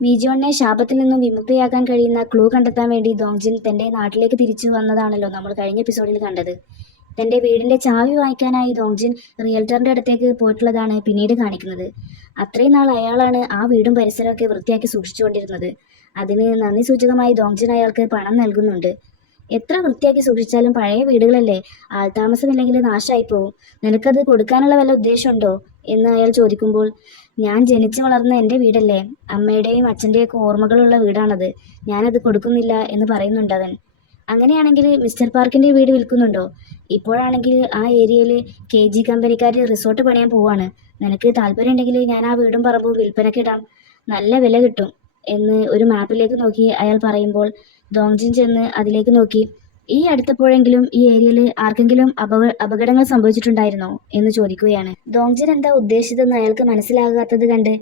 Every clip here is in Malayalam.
മീജോണിനെ ശാപത്തിൽ നിന്നും വിമുക്തയാക്കാൻ കഴിയുന്ന ക്ലൂ കണ്ടെത്താൻ വേണ്ടി ദോങ്ജിൻ തന്റെ നാട്ടിലേക്ക് തിരിച്ചു വന്നതാണല്ലോ നമ്മൾ കഴിഞ്ഞ എപ്പിസോഡിൽ കണ്ടത്. തന്റെ വീടിന്റെ ചാവി വാങ്ങിക്കാനായി ദോങ്ജിൻ റിയൽറ്ററിന്റെ അടുത്തേക്ക് പോയിട്ടുള്ളതാണ് പിന്നീട് കാണിക്കുന്നത്. അത്രയും നാൾ അയാളാണ് ആ വീടും പരിസരമൊക്കെ വൃത്തിയാക്കി സൂക്ഷിച്ചുകൊണ്ടിരുന്നത്. അതിന് നന്ദി സൂചകമായി ദോങ്ജിൻ അയാൾക്ക് പണം നൽകുന്നുണ്ട്. എത്ര വൃത്തിയാക്കി സൂക്ഷിച്ചാലും പഴയ വീടുകളല്ലേ, ആൾതാമസമില്ലെങ്കിൽ നാശമായി പോവും. നിനക്കത് കൊടുക്കാനുള്ള വല്ല ഉദ്ദേശമുണ്ടോ എന്ന് അയാൾ ചോദിക്കുമ്പോൾ, ഞാൻ ജനിച്ചു വളർന്ന എൻ്റെ വീടല്ലേ, അമ്മയുടെയും അച്ഛൻ്റെയും ഒക്കെ ഓർമ്മകളുള്ള വീടാണത്, ഞാനത് കൊടുക്കുന്നില്ല എന്ന് പറയുന്നുണ്ട് അവൻ. അങ്ങനെയാണെങ്കിൽ മിസ്റ്റർ പാർക്കിൻ്റെ വീട് വിൽക്കുന്നുണ്ടോ? ഇപ്പോഴാണെങ്കിൽ ആ ഏരിയയിൽ KG കമ്പനിക്കാർ റിസോർട്ട് പണിയാൻ പോവാണ്. നിനക്ക് താല്പര്യം ഉണ്ടെങ്കിൽ ഞാൻ ആ വീടും പറമ്പും വിൽപ്പനക്കിടാം, നല്ല വില കിട്ടും എന്ന് ഒരു മാപ്പിലേക്ക് നോക്കി അയാൾ പറയുമ്പോൾ ദോങ്ജിൻ ചെന്ന് അതിലേക്ക് നോക്കി. ഈ അടുത്തപ്പോഴെങ്കിലും ഈ ഏരിയയിൽ ആർക്കെങ്കിലും അപകടങ്ങൾ സംഭവിച്ചിട്ടുണ്ടായിരുന്നോ എന്ന് ചോദിക്കുകയാണ്. ദോങ്ജിൻ എന്താ ഉദ്ദേശിച്ചതെന്ന് അയാൾക്ക് മനസ്സിലാകാത്തത് കണ്ട്,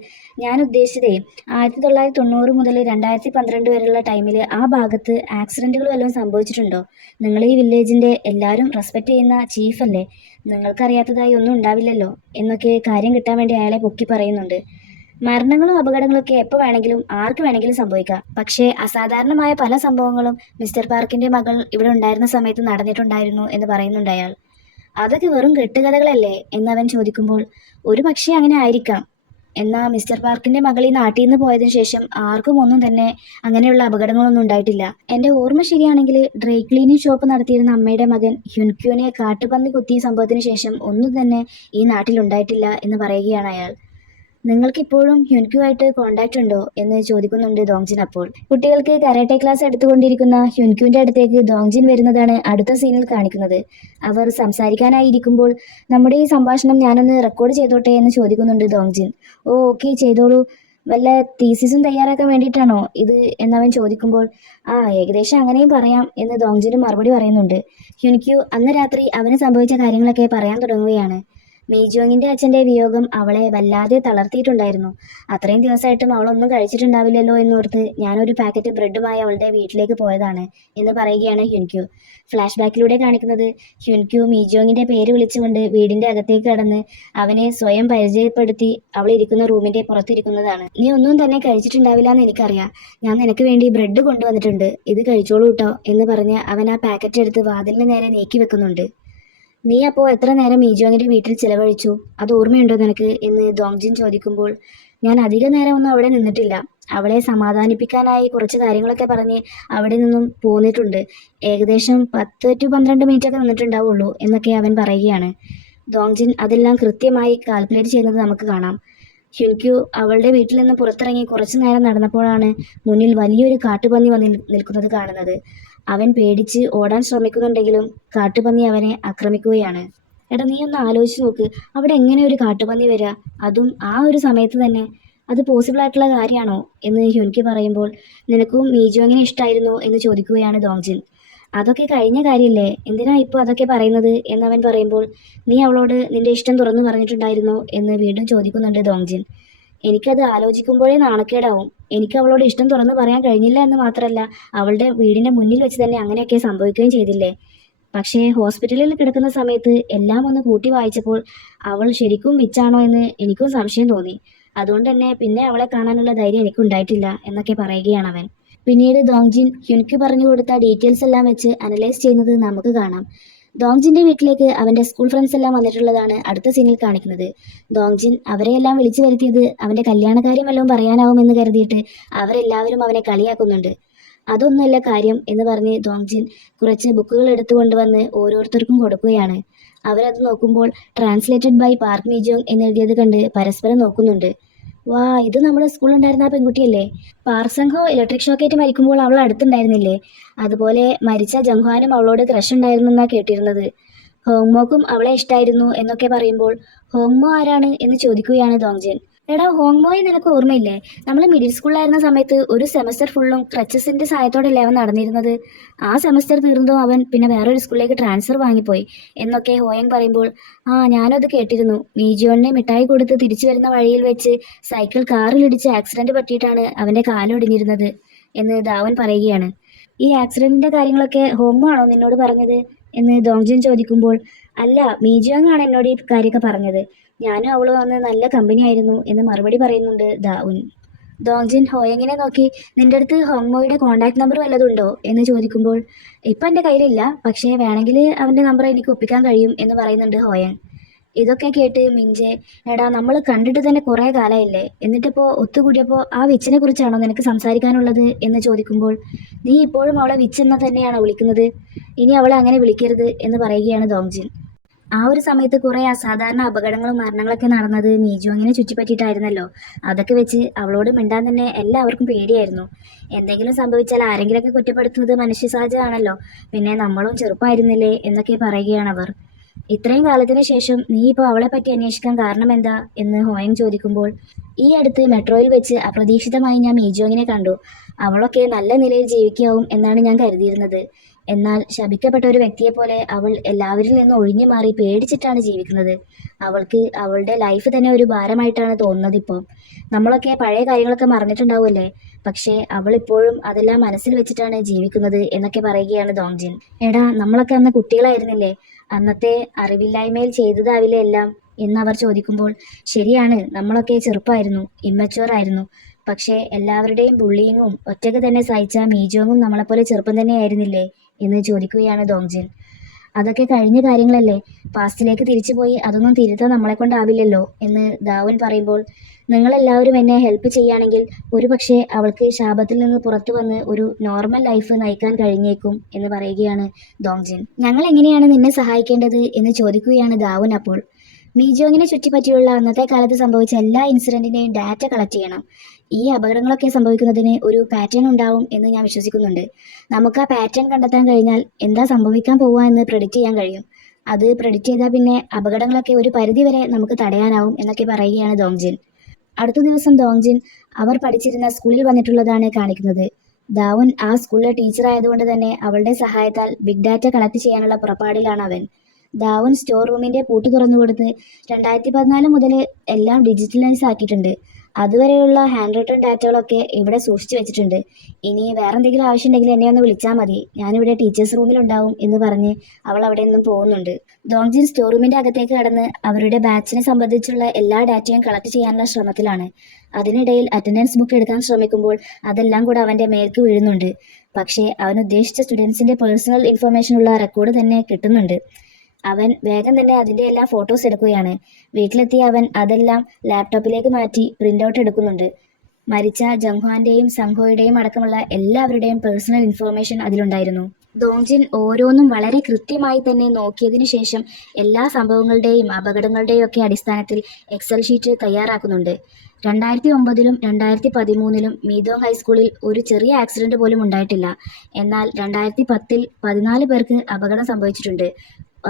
ഞാൻ ഉദ്ദേശിച്ചതേ 1990 മുതൽ 2012 വരെയുള്ള ടൈമിൽ ആ ഭാഗത്ത് ആക്സിഡന്റുകൾ വല്ലതും സംഭവിച്ചിട്ടുണ്ടോ? നിങ്ങൾ ഈ വില്ലേജിന്റെ എല്ലാവരും റെസ്പെക്ട് ചെയ്യുന്ന ചീഫല്ലേ, നിങ്ങൾക്കറിയാത്തതായി ഒന്നും ഉണ്ടാവില്ലല്ലോ എന്നൊക്കെ കാര്യം കിട്ടാൻ വേണ്ടി അയാളെ പൊക്കി പറയുന്നുണ്ട്. മരണങ്ങളും അപകടങ്ങളൊക്കെ എപ്പോൾ വേണമെങ്കിലും ആർക്ക് വേണമെങ്കിലും സംഭവിക്കാം. പക്ഷേ അസാധാരണമായ പല സംഭവങ്ങളും മിസ്റ്റർ പാർക്കിന്റെ മകൾ ഇവിടെ ഉണ്ടായിരുന്ന സമയത്ത് നടന്നിട്ടുണ്ടായിരുന്നു എന്ന് പറയുന്നുണ്ട് അയാൾ. അതൊക്കെ വെറും കെട്ടുകഥകളല്ലേ എന്നവൻ ചോദിക്കുമ്പോൾ, ഒരു പക്ഷേ അങ്ങനെ ആയിരിക്കാം. എന്നാൽ മിസ്റ്റർ പാർക്കിന്റെ മകൾ ഈ നാട്ടിൽ നിന്ന് പോയതിനു ശേഷം ആർക്കും ഒന്നും തന്നെ അങ്ങനെയുള്ള അപകടങ്ങളൊന്നും ഉണ്ടായിട്ടില്ല. എൻ്റെ ഓർമ്മ ശരിയാണെങ്കിൽ ഡ്രൈ ക്ലീനിങ് ഷോപ്പ് നടത്തിയിരുന്ന അമ്മയുടെ മകൻ ഹ്യുൻക്യൂനെ കാട്ടുപന്നി കുത്തിയ സംഭവത്തിന് ശേഷം ഒന്നും തന്നെ ഈ നാട്ടിൽ ഉണ്ടായിട്ടില്ല എന്ന് പറയുകയാണ് അയാൾ. നിങ്ങൾക്കിപ്പോഴും ഹ്യുൻക്യുവായിട്ട് കോണ്ടാക്ട് ഉണ്ടോ എന്ന് ചോദിക്കുന്നുണ്ട് ദോങ്ജിൻ. അപ്പോൾ കുട്ടികൾക്ക് കരാട്ടെ ക്ലാസ് എടുത്തുകൊണ്ടിരിക്കുന്ന ഹ്യുൻക്യുവിന്റെ അടുത്തേക്ക് ദോങ്ജിൻ വരുന്നതാണ് അടുത്ത സീനിൽ കാണിക്കുന്നത്. അവർ സംസാരിക്കാനായിരിക്കുമ്പോൾ, നമ്മുടെ ഈ സംഭാഷണം ഞാനൊന്ന് റെക്കോർഡ് ചെയ്തോട്ടെ എന്ന് ചോദിക്കുന്നുണ്ട് ദോങ്ജിൻ. ഓ ഓക്കെ, ചെയ്തോളൂ. വല്ല തീസിസും തയ്യാറാക്കാൻ വേണ്ടിയിട്ടാണോ ഇത് എന്നവൻ ചോദിക്കുമ്പോൾ, ആ ഏകദേശം അങ്ങനെയും പറയാം എന്ന് ദോങ്ജിന് മറുപടി പറയുന്നുണ്ട്. ഹ്യുൻക്യു അന്ന് രാത്രി അവന് സംഭവിച്ച കാര്യങ്ങളൊക്കെ പറയാൻ തുടങ്ങുകയാണ്. മീജോങ്ങിന്റെ അച്ഛന്റെ വിയോഗം അവളെ വല്ലാതെ തളർത്തിയിട്ടുണ്ടായിരുന്നു. അത്രയും ദിവസമായിട്ടും അവളൊന്നും കഴിച്ചിട്ടുണ്ടാവില്ലല്ലോ എന്നോർത്ത് ഞാനൊരു പാക്കറ്റ് ബ്രെഡുമായി അവളുടെ വീട്ടിലേക്ക് പോയതാണ് എന്ന് പറയുകയാണ് ഹ്യുൻക്യു. ഫ്ലാഷ് ബാക്കിലൂടെ കാണിക്കുന്നത് ഹ്യുൻക്യു മീജോങ്ങിന്റെ പേര് വിളിച്ചുകൊണ്ട് വീടിന്റെ അകത്തേക്ക് കടന്ന് അവനെ സ്വയം പരിചയപ്പെടുത്തി അവൾ ഇരിക്കുന്ന റൂമിന്റെ പുറത്തിരിക്കുന്നതാണ്. നീ ഒന്നും തന്നെ കഴിച്ചിട്ടുണ്ടാവില്ല എന്ന് എനിക്കറിയാം, ഞാൻ നിനക്ക് വേണ്ടി ബ്രെഡ് കൊണ്ടുവന്നിട്ടുണ്ട്, ഇത് കഴിച്ചോളൂ കേട്ടോ എന്ന് പറഞ്ഞ് അവൻ ആ പാക്കറ്റ് എടുത്ത് വാതിലിന് നേരെ നീക്കി വെക്കുന്നുണ്ട്. നീ അപ്പോൾ എത്ര നേരം മീജോങ്ങിന്റെ വീട്ടിൽ ചിലവഴിച്ചു, അത് ഓർമ്മയുണ്ടോ നിനക്ക് എന്ന് ദോങ്ജിൻ ചോദിക്കുമ്പോൾ, ഞാൻ അധിക നേരം ഒന്നും അവിടെ നിന്നിട്ടില്ല, അവളെ സമാധാനിപ്പിക്കാനായി കുറച്ച് കാര്യങ്ങളൊക്കെ പറഞ്ഞ് അവിടെ നിന്നും പോന്നിട്ടുണ്ട്, ഏകദേശം 10 to 12 മിനിറ്റ് ഒക്കെ നിന്നിട്ടുണ്ടാവുള്ളൂ എന്നൊക്കെ അവൻ പറയുകയാണ്. ദോങ്ജിൻ അതെല്ലാം കൃത്യമായി കാൽക്കുലേറ്റ് ചെയ്യുന്നത് നമുക്ക് കാണാം. ഹ്യുൻക്യു അവളുടെ വീട്ടിൽ നിന്ന് പുറത്തിറങ്ങി കുറച്ചു നേരം നടന്നപ്പോഴാണ് മുന്നിൽ വലിയൊരു കാട്ടുപന്നി വന്ന് നിൽക്കുന്നത് കാണുന്നത്. അവൻ പേടിച്ച് ഓടാൻ ശ്രമിക്കുന്നുണ്ടെങ്കിലും കാട്ടുപന്നി അവനെ ആക്രമിക്കുകയാണ്. എടാ, നീ ഒന്ന് ആലോചിച്ച് നോക്ക്, അവിടെ എങ്ങനെ ഒരു കാട്ടുപന്നി വരിക, അതും ആ ഒരു സമയത്ത് തന്നെ, അത് പോസിബിൾ ആയിട്ടുള്ള കാര്യമാണോ എന്ന് ഹ്യുൻക്യു പറയുമ്പോൾ, നിനക്കും മീജോങ്ങിനെ ഇഷ്ടമായിരുന്നോ എന്ന് ചോദിക്കുകയാണ് ദോങ്ജിൻ. അതൊക്കെ കഴിഞ്ഞ കാര്യമില്ലേ, എന്തിനാ ഇപ്പോൾ അതൊക്കെ പറയുന്നത് എന്നവൻ പറയുമ്പോൾ, നീ അവളോട് നിന്റെ ഇഷ്ടം തുറന്നു പറഞ്ഞിട്ടുണ്ടായിരുന്നോ എന്ന് വീണ്ടും ചോദിക്കുന്നുണ്ട് ദോങ്ജിൻ. എനിക്കത് ആലോചിക്കുമ്പോഴേ നാണക്കേടാവും. എനിക്ക് അവളോട് ഇഷ്ടം തുറന്നു പറയാൻ കഴിഞ്ഞില്ല എന്ന് മാത്രമല്ല, അവളുടെ വീടിന്റെ മുന്നിൽ വെച്ച് തന്നെ അങ്ങനെയൊക്കെ സംഭവിക്കുകയും ചെയ്തില്ലേ. പക്ഷേ ഹോസ്പിറ്റലിൽ കിടക്കുന്ന സമയത്ത് എല്ലാം ഒന്ന് കൂട്ടി വായിച്ചപ്പോൾ അവൾ ശരിക്കും വിച്ചാണോ എന്ന് എനിക്കും സംശയം തോന്നി. അതുകൊണ്ട് തന്നെ പിന്നെ അവളെ കാണാനുള്ള ധൈര്യം എനിക്കുണ്ടായിട്ടില്ല എന്നൊക്കെ പറയുകയാണ് അവൻ. പിന്നീട് ദോങ്ജിൻ ഹ്യുൻക്യു പറഞ്ഞു കൊടുത്ത ഡീറ്റെയിൽസ് എല്ലാം വെച്ച് അനലൈസ് ചെയ്യുന്നത് നമുക്ക് കാണാം. ദോങ്ജിന്റെ വീട്ടിലേക്ക് അവന്റെ സ്കൂൾ ഫ്രണ്ട്സ് എല്ലാം വന്നിട്ടുള്ളതാണ് അടുത്ത സീനിൽ കാണിക്കുന്നത്. ദോങ്ജിൻ അവരെയെല്ലാം വിളിച്ചു വരുത്തിയത് അവന്റെ കല്യാണകാര്യം വല്ലതും പറയാനാവുമെന്ന് കരുതിയിട്ട് അവരെല്ലാവരും അവനെ കളിയാക്കുന്നുണ്ട്. അതൊന്നുമല്ല കാര്യം എന്ന് പറഞ്ഞ് ദോങ്ജിൻ കുറച്ച് ബുക്കുകൾ എടുത്തുകൊണ്ടുവന്ന് ഓരോരുത്തർക്കും കൊടുക്കുകയാണ്. അവരത് നോക്കുമ്പോൾ ട്രാൻസ്ലേറ്റഡ് ബൈ പാർക്ക് മീജോങ് എന്നെഴുതിയത് കണ്ട് പരസ്പരം നോക്കുന്നുണ്ട്. വാ, ഇത് നമ്മുടെ സ്കൂളിലുണ്ടായിരുന്ന ആ പെൺകുട്ടിയല്ലേ, പാർക്ക് സംഘോ ഇലക്ട്രിക് ഷോക്കേറ്റ് മരിക്കുമ്പോൾ അവൾ അടുത്തുണ്ടായിരുന്നില്ലേ, അതുപോലെ മരിച്ച ജംഗ്വാനും അവളോട് ക്രഷ് ഉണ്ടായിരുന്നെന്നാ കേട്ടിരുന്നത്, ഹോങ്മോക്കും അവളെ ഇഷ്ടമായിരുന്നു എന്നൊക്കെ പറയുമ്പോൾ, ഹോങ്മോ ആരാണ് എന്ന് ചോദിക്കുകയാണ് ദോങ്ജിൻ. എടാ, ഹോങ്മോയെ നിനക്ക് ഓർമ്മയില്ലേ, നമ്മൾ മിഡിൽ സ്കൂളിലായിരുന്ന സമയത്ത് ഒരു സെമസ്റ്റർ ഫുള്ളും ക്രച്ചസിന്റെ സഹായത്തോടെയല്ലേ അവൻ നടന്നിരുന്നത്, ആ സെമസ്റ്റർ തീർന്നതും അവൻ പിന്നെ വേറൊരു സ്കൂളിലേക്ക് ട്രാൻസ്ഫർ വാങ്ങിപ്പോയി എന്നൊക്കെ ഹോയങ് പറയുമ്പോൾ, ആ ഞാനത് കേട്ടിരുന്നു, മീജിയോണിനെ മിഠായി കൊടുത്ത് തിരിച്ചു വരുന്ന വഴിയിൽ വെച്ച് സൈക്കിൾ കാറിലിടിച്ച് ആക്സിഡന്റ് പറ്റിയിട്ടാണ് അവന്റെ കാലൊടിഞ്ഞിരുന്നത് എന്ന് ദാവൻ പറയുകയാണ്. ഈ ആക്സിഡന്റിന്റെ കാര്യങ്ങളൊക്കെ ഹോങ്മോ ആണോ നിന്നോട് പറഞ്ഞത് എന്ന് ദോങ്ജിൻ ചോദിക്കുമ്പോൾ, അല്ല, മീജിയോങ് ആണ് എന്നോട് ഈ കാര്യമൊക്കെ പറഞ്ഞത്, ഞാനും അവളും അന്ന് നല്ല കമ്പനി ആയിരുന്നു എന്ന് മറുപടി പറയുന്നുണ്ട് ദാവുൻ. ദോങ്ജിൻ ഹോയങ്ങിനെ നോക്കി നിന്റെ അടുത്ത് ഹോങ്മോയുടെ കോൺടാക്ട് നമ്പർ വല്ലതുണ്ടോ എന്ന് ചോദിക്കുമ്പോൾ ഇപ്പം എൻ്റെ കയ്യിലില്ല, പക്ഷേ വേണമെങ്കിൽ അവൻ്റെ നമ്പർ എനിക്ക് ഒപ്പിക്കാൻ കഴിയും എന്ന് പറയുന്നുണ്ട് ഹോയങ്. ഇതൊക്കെ കേട്ട് മിഞ്ചെ എടാ നമ്മൾ കണ്ടിട്ട് തന്നെ കുറേ കാലമായില്ലേ, എന്നിട്ടിപ്പോൾ ഒത്തുകൂടിയപ്പോൾ ആ വിച്ചിനെ കുറിച്ചാണോ നിനക്ക് സംസാരിക്കാനുള്ളത് എന്ന് ചോദിക്കുമ്പോൾ നീ ഇപ്പോഴും അവളെ വിച്ച് എന്ന് തന്നെയാണോ വിളിക്കുന്നത്, ഇനി അവളെ അങ്ങനെ വിളിക്കരുത് എന്ന് പറയുകയാണ് ദോങ്ജിൻ. ആ ഒരു സമയത്ത് കുറേ അസാധാരണ അപകടങ്ങളും മരണങ്ങളൊക്കെ നടന്നത് മീജോങ്ങിനെ ചുറ്റിപ്പറ്റിയിട്ടായിരുന്നല്ലോ. അതൊക്കെ വെച്ച് അവളോട് മിണ്ടാൻ തന്നെ എല്ലാവർക്കും പേടിയായിരുന്നു. എന്തെങ്കിലും സംഭവിച്ചാൽ ആരെങ്കിലുമൊക്കെ കുറ്റപ്പെടുത്തുന്നത് മനുഷ്യ സഹജമാണല്ലോ, പിന്നെ നമ്മളും ചെറുപ്പമായിരുന്നില്ലേ എന്നൊക്കെ പറയുകയാണവർ. ഇത്രയും കാലത്തിന് ശേഷം നീ ഇപ്പോൾ അവളെ പറ്റി അന്വേഷിക്കാൻ കാരണം എന്താ എന്ന് ഹോയങ് ചോദിക്കുമ്പോൾ ഈ അടുത്ത് മെട്രോയിൽ വെച്ച് അപ്രതീക്ഷിതമായി ഞാൻ മീജോങ്ങിനെ കണ്ടു. അവളൊക്കെ നല്ല നിലയിൽ ജീവിക്കാവും എന്നാണ് ഞാൻ കരുതിയിരുന്നത്. എന്നാൽ ശപിക്കപ്പെട്ട ഒരു വ്യക്തിയെപ്പോലെ അവൾ എല്ലാവരിൽ നിന്നും ഒഴിഞ്ഞു മാറി പേടിച്ചിട്ടാണ് ജീവിക്കുന്നത്. അവൾക്ക് അവളുടെ ലൈഫ് തന്നെ ഒരു ഭാരമായിട്ടാണ് തോന്നുന്നത് ഇപ്പോൾ. നമ്മളൊക്കെ പഴയ കാര്യങ്ങളൊക്കെ മറന്നിട്ടുണ്ടാവുമല്ലേ, പക്ഷേ അവൾ ഇപ്പോഴും അതെല്ലാം മനസ്സിൽ വെച്ചിട്ടാണ് ജീവിക്കുന്നത് എന്നൊക്കെ പറയുകയാണ് ദോങ്ജിൻ. എടാ നമ്മളൊക്കെ അന്ന് കുട്ടികളായിരുന്നില്ലേ, അന്നത്തെ അറിവില്ലായ്മയിൽ ചെയ്തതാവില്ലേ എല്ലാം എന്നവർ ചോദിക്കുമ്പോൾ ശരിയാണ്, നമ്മളൊക്കെ ചെറുപ്പമായിരുന്നു, ഇമ്മച്ചുവർ ആയിരുന്നു. പക്ഷേ എല്ലാവരുടെയും ബുള്ളിങ്ങും ഒറ്റയ്ക്ക് തന്നെ സഹിച്ച മീജോങ്ങും നമ്മളെപ്പോലെ ചെറുപ്പം തന്നെയായിരുന്നില്ലേ എന്ന് ചോദിക്കുകയാണ് ദോങ്ജിൻ. അതൊക്കെ കഴിഞ്ഞ കാര്യങ്ങളല്ലേ, പാസ്റ്റിലേക്ക് തിരിച്ചുപോയി അതൊന്നും തിരുത്താൻ നമ്മളെ കൊണ്ടാവില്ലല്ലോ എന്ന് ദാവൻ പറയുമ്പോൾ നിങ്ങളെല്ലാവരും എന്നെ ഹെൽപ്പ് ചെയ്യുകയാണെങ്കിൽ ഒരുപക്ഷെ അവൾക്ക് ശാപത്തിൽ നിന്ന് പുറത്തു വന്ന് ഒരു നോർമൽ ലൈഫ് നയിക്കാൻ കഴിഞ്ഞേക്കും എന്ന് പറയുകയാണ് ദോങ്ജിൻ. ഞങ്ങൾ എങ്ങനെയാണ് നിന്നെ സഹായിക്കേണ്ടത് എന്ന് ചോദിക്കുകയാണ് ദാവൻ. അപ്പോൾ മീജോങ്ങിനെ ചുറ്റിപ്പറ്റിയുള്ള അന്നത്തെ കാലത്ത് സംഭവിച്ച എല്ലാ ഇൻസിഡന്റിന്റെയും ഡാറ്റ കളക്ട് ചെയ്യണം. ഈ അപകടങ്ങളൊക്കെ സംഭവിക്കുന്നതിന് ഒരു പാറ്റേൺ ഉണ്ടാവും എന്ന് ഞാൻ വിശ്വസിക്കുന്നുണ്ട്. നമുക്ക് ആ പാറ്റേൺ കണ്ടെത്താൻ കഴിഞ്ഞാൽ എന്താ സംഭവിക്കാൻ പോവുക എന്ന് പ്രെഡിക്റ്റ് ചെയ്യാൻ കഴിയും. അത് പ്രെഡിക്റ്റ് ചെയ്താൽ പിന്നെ അപകടങ്ങളൊക്കെ ഒരു പരിധി വരെ നമുക്ക് തടയാനാവും എന്നൊക്കെ പറയുകയാണ് ദോങ്ജിൻ. അടുത്ത ദിവസം ദോങ്ജിൻ അവർ പഠിച്ചിരുന്ന സ്കൂളിൽ വന്നിട്ടുള്ളതാണ് കാണിക്കുന്നത്. ദാവുൻ ആ സ്കൂളിലെ ടീച്ചർ ആയതുകൊണ്ട് തന്നെ അവളുടെ സഹായത്താൽ ബിഗ് ഡാറ്റ കളക്ട് ചെയ്യാനുള്ള പുറപ്പാടിലാണ് അവൻ. ദാവുൻ സ്റ്റോർ റൂമിന്റെ പൂട്ട് തുറന്നു കൊടുത്ത് 2014 മുതൽ എല്ലാം ഡിജിറ്റലൈസ് ആക്കിയിട്ടുണ്ട്. അതുവരെയുള്ള ഹാൻഡ് റിട്ടൺ ഡാറ്റകളൊക്കെ ഇവിടെ സൂക്ഷിച്ചു വെച്ചിട്ടുണ്ട്. ഇനി വേറെ എന്തെങ്കിലും ആവശ്യമുണ്ടെങ്കിൽ എന്നെ ഒന്ന് വിളിച്ചാൽ മതി, ഞാനിവിടെ ടീച്ചേഴ്സ് റൂമിലുണ്ടാവും എന്ന് പറഞ്ഞ് അവൾ അവിടെ നിന്നും പോകുന്നുണ്ട്. ദോങ്ജിൻ സ്റ്റോർ റൂമിന്റെ അകത്തേക്ക് കടന്ന് അവരുടെ ബാച്ചിനെ സംബന്ധിച്ചുള്ള എല്ലാ ഡാറ്റയും കളക്ട് ചെയ്യാനുള്ള ശ്രമത്തിലാണ്. അതിനിടയിൽ അറ്റൻഡൻസ് ബുക്ക് എടുക്കാൻ ശ്രമിക്കുമ്പോൾ അതെല്ലാം കൂടെ അവന്റെ മേൽക്ക് വീഴുന്നുണ്ട്. പക്ഷേ അവൻ ഉദ്ദേശിച്ച സ്റ്റുഡൻസിന്റെ പേഴ്സണൽ ഇൻഫർമേഷൻ ഉള്ള റെക്കോർഡ് തന്നെ കിട്ടുന്നുണ്ട്. അവൻ വേഗം തന്നെ അതിൻ്റെ എല്ലാം ഫോട്ടോസ് എടുക്കുകയാണ്. വീട്ടിലെത്തിയ അവൻ അതെല്ലാം ലാപ്ടോപ്പിലേക്ക് മാറ്റി പ്രിൻ്റ് ഔട്ട് എടുക്കുന്നുണ്ട്. മരിച്ച ജംഗ്വാന്റെയും സംഘോയുടെയും അടക്കമുള്ള എല്ലാവരുടെയും പേഴ്സണൽ ഇൻഫർമേഷൻ അതിലുണ്ടായിരുന്നു. ദോങ്ജിൻ ഓരോന്നും വളരെ കൃത്യമായി തന്നെ നോക്കിയതിനു ശേഷം എല്ലാ സംഭവങ്ങളുടെയും അപകടങ്ങളുടെയും ഒക്കെ അടിസ്ഥാനത്തിൽ എക്സൽ ഷീറ്റ് തയ്യാറാക്കുന്നുണ്ട്. 2009-ലും 2013-ലും മീതോങ് ഹൈസ്കൂളിൽ ഒരു ചെറിയ ആക്സിഡന്റ് പോലും ഉണ്ടായിട്ടില്ല. എന്നാൽ 2010-ൽ 14 പേർക്ക് അപകടം സംഭവിച്ചിട്ടുണ്ട്.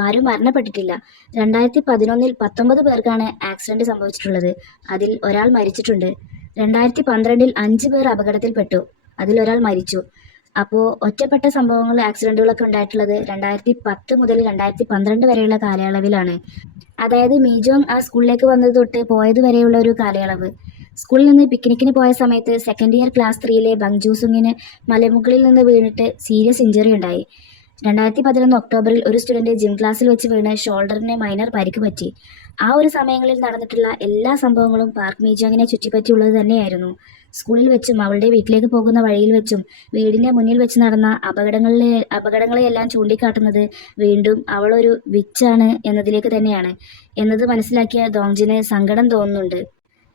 ആരും മരണപ്പെട്ടിട്ടില്ല. 2011-ൽ 19 പേർക്കാണ് ആക്സിഡന്റ് സംഭവിച്ചിട്ടുള്ളത്. അതിൽ ഒരാൾ മരിച്ചിട്ടുണ്ട്. 2012-ൽ 5 പേർ അപകടത്തിൽപ്പെട്ടു. അതിൽ ഒരാൾ മരിച്ചു. അപ്പോൾ ഒറ്റപ്പെട്ട സംഭവങ്ങൾ ആക്സിഡന്റുകളൊക്കെ ഉണ്ടായിട്ടുള്ളത് 2010 മുതൽ 2012 വരെയുള്ള കാലയളവിലാണ്. അതായത് മീജോങ് ആ സ്കൂളിലേക്ക് വന്നത് തൊട്ട് പോയത് വരെയുള്ള ഒരു കാലയളവ്. സ്കൂളിൽ നിന്ന് പിക്നിക്കിന് പോയ സമയത്ത് സെക്കൻഡ് ഇയർ ക്ലാസ് 3-ലെ ബങ്ജൂസുങ്ങിന് മലമുകളിൽ നിന്ന് വീണിട്ട് സീരിയസ് ഇഞ്ചറി ഉണ്ടായി. 2011 ഒക്ടോബറിൽ ഒരു സ്റ്റുഡന്റ് ജിം ക്ലാസ്സിൽ വെച്ച് വീണ് ഷോൾഡറിന് മൈനർ പരിക്ക് പറ്റി. ആ ഒരു സമയങ്ങളിൽ നടന്നിട്ടുള്ള എല്ലാ സംഭവങ്ങളും പാർക്ക് മീജോങ്ങിനെ ചുറ്റിപ്പറ്റിയുള്ളത് തന്നെയായിരുന്നു. സ്കൂളിൽ വെച്ചും അവളുടെ വീട്ടിലേക്ക് പോകുന്ന വഴിയിൽ വെച്ചും വീടിന്റെ മുന്നിൽ വെച്ച് നടന്ന അപകടങ്ങളെയെല്ലാം ചൂണ്ടിക്കാട്ടുന്നത് വീണ്ടും അവളൊരു വിച്ചാണ് എന്നതിലേക്ക് തന്നെയാണ് എന്നത് മനസ്സിലാക്കിയ ദോങ്ജിന് സങ്കടം തോന്നുന്നുണ്ട്.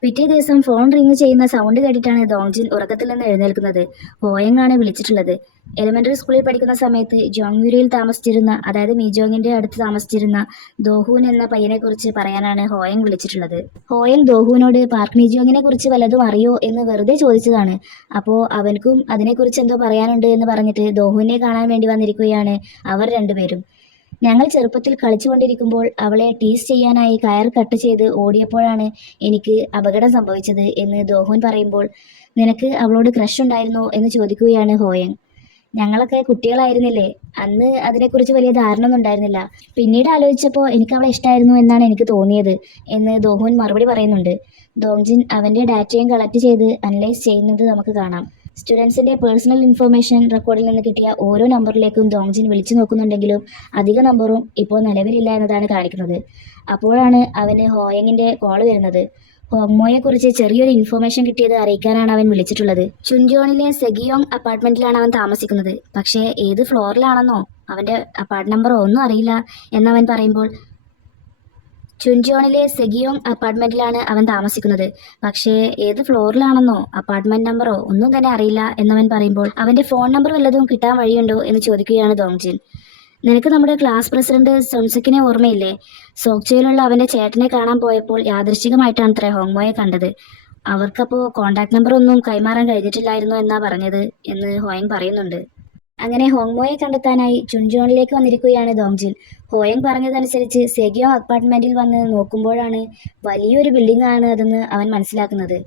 പിറ്റേ ദിവസം ഫോൺ റിങ് ചെയ്യുന്ന സൗണ്ട് കേട്ടിട്ടാണ് ദോങ്ജിൻ ഉറക്കത്തിൽ നിന്ന് എഴുന്നേൽക്കുന്നത്. ഹോയങ് ആണ് വിളിച്ചിട്ടുള്ളത്. എലിമെന്ററി സ്കൂളിൽ പഠിക്കുന്ന സമയത്ത് ജോങ്യുരിയിൽ താമസിച്ചിരുന്ന, അതായത് മീജോങ്ങിന്റെ അടുത്ത് താമസിച്ചിരുന്ന ദോഹൂൻ എന്ന പയ്യനെ കുറിച്ച് പറയാനാണ് ഹോയങ് വിളിച്ചിട്ടുള്ളത്. ഹോയങ് ദോഹൂനോട് പാർക്ക് മീജോങ്ങിനെ കുറിച്ച് വല്ലതും അറിയോ എന്ന് വെറുതെ ചോദിച്ചതാണ്. അപ്പോൾ അവൻക്കും അതിനെക്കുറിച്ച് എന്തോ പറയാനുണ്ട് എന്ന് പറഞ്ഞിട്ട് ദോഹൂനെ കാണാൻ വേണ്ടി വന്നിരിക്കുകയാണ് അവർ രണ്ടുപേരും. ഞങ്ങൾ ചെറുപ്പത്തിൽ കളിച്ചുകൊണ്ടിരിക്കുമ്പോൾ അവളെ ടീസ് ചെയ്യാനായി കയർ കട്ട് ചെയ്ത് ഓടിയപ്പോഴാണ് എനിക്ക് അപകടം സംഭവിച്ചത് എന്ന് ദോഹൂൻ പറയുമ്പോൾ നിനക്ക് അവളോട് ക്രഷ് ഉണ്ടായിരുന്നോ എന്ന് ചോദിക്കുകയാണ് ഹോയങ്. ഞങ്ങളൊക്കെ കുട്ടികളായിരുന്നില്ലേ, അന്ന് അതിനെക്കുറിച്ച് വലിയ ധാരണ ഒന്നും ഉണ്ടായിരുന്നില്ല. പിന്നീട് ആലോചിച്ചപ്പോൾ എനിക്ക് അവളെ ഇഷ്ടമായിരുന്നു എന്നാണ് എനിക്ക് തോന്നിയത് എന്ന് ദോഹൂൻ മറുപടി പറയുന്നുണ്ട്. ദോങ്ജിൻ അവന്റെ ഡാറ്റയും കളക്ട് ചെയ്ത് അനലൈസ് ചെയ്യുന്നത് നമുക്ക് കാണാം. സ്റ്റുഡൻസിന്റെ പേഴ്സണൽ ഇൻഫർമേഷൻ റെക്കോർഡിൽ നിന്ന് കിട്ടിയ ഓരോ നമ്പറിലേക്കും ദോങ്ജിൻ വിളിച്ചു നോക്കുന്നുണ്ടെങ്കിലും അധിക നമ്പറും ഇപ്പോൾ നിലവിലില്ല എന്നതാണ് കാണിക്കുന്നത്. അപ്പോഴാണ് അവന് ഹോയങ്ങിന്റെ കോൾ വരുന്നത്. ഹോങ്മോയെ കുറിച്ച് ചെറിയൊരു ഇൻഫോർമേഷൻ കിട്ടിയത് അറിയിക്കാനാണ് അവൻ വിളിച്ചിട്ടുള്ളത്. ചുൻജോണിലെ സെഗിയോങ് അപ്പാർട്ട്മെന്റിലാണ് അവൻ താമസിക്കുന്നത്. പക്ഷേ ഏത് ഫ്ലോറിലാണെന്നോ അവന്റെ അപ്പാർട്ട് നമ്പറോ ഒന്നും അറിയില്ല എന്നവൻ പറയുമ്പോൾ, ചുൻജോണിലെ സെഗിയോങ് അപ്പാർട്ട്മെന്റിലാണ് അവൻ താമസിക്കുന്നത്. പക്ഷേ ഏത് ഫ്ലോറിലാണെന്നോ അപ്പാർട്ട്മെന്റ് നമ്പറോ ഒന്നും തന്നെ അറിയില്ല എന്നവൻ പറയുമ്പോൾ, അവന്റെ ഫോൺ നമ്പർ വല്ലതും കിട്ടാൻ വഴിയുണ്ടോ എന്ന് ചോദിക്കുകയാണ് ദോങ്ജിൻ. നിനക്ക് നമ്മുടെ ക്ലാസ് പ്രസിഡന്റ് സൊൻസുക്കിനെ ഓർമ്മയില്ലേ? സോക്ചോയിലുള്ള അവന്റെ ചേട്ടനെ കാണാൻ പോയപ്പോൾ യാദൃശ്ചികമായിട്ടാണ് അത്രേ ഹോങ്മോയെ കണ്ടത്. അവർക്കപ്പോൾ കോണ്ടാക്ട് നമ്പർ ഒന്നും കൈമാറാൻ കഴിഞ്ഞിട്ടില്ലായിരുന്നു എന്നാ പറഞ്ഞത് എന്ന് ഹോയങ് പറയുന്നുണ്ട്. അങ്ങനെ ഹോങ്മോയെ കണ്ടെത്താനായി ചുൻജോണിലേക്ക് വന്നിരിക്കുകയാണ് ദോങ്ജിൻ. ഹോയങ് പറഞ്ഞതനുസരിച്ച് സെഗിയോ അപ്പാർട്ട്മെന്റിൽ വന്ന് നോക്കുമ്പോഴാണ് വലിയൊരു ബിൽഡിംഗ് ആണ് അതെന്ന് അവൻ മനസ്സിലാക്കുന്നത്.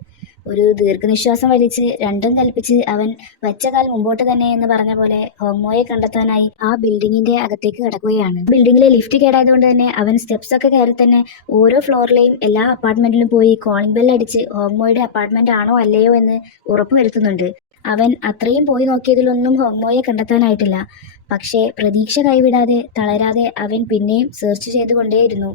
ഒരു ദീർഘനിശ്വാസം വലിച്ച് രണ്ടും കൽപ്പിച്ച് അവൻ വച്ച കാൽ മുമ്പോട്ട് തന്നെ എന്ന് പറഞ്ഞ പോലെ ഹോങ്മോയെ കണ്ടെത്താനായി ആ ബിൽഡിങ്ങിന്റെ അകത്തേക്ക് കടക്കുകയാണ്. ബിൽഡിങ്ങിലെ ലിഫ്റ്റ് കേടായതുകൊണ്ട് തന്നെ അവൻ സ്റ്റെപ്സ് ഒക്കെ കയറി തന്നെ ഓരോ ഫ്ലോറിലെയും എല്ലാ അപ്പാർട്ട്മെന്റിലും പോയി കോളിംഗ് ബെൽ അടിച്ച് ഹോങ്മോയുടെ അപ്പാർട്ട്മെന്റ് ആണോ അല്ലയോ എന്ന് ഉറപ്പുവരുത്തുന്നുണ്ട്. അവൻ അത്രയും പോയി നോക്കിയതിലൊന്നും ഹോങ്മോയെ കണ്ടെത്താനായിട്ടില്ല. പക്ഷേ പ്രതീക്ഷ കൈവിടാതെ തളരാതെ അവൻ പിന്നെയും സെർച്ച് ചെയ്തുകൊണ്ടേയിരുന്നു.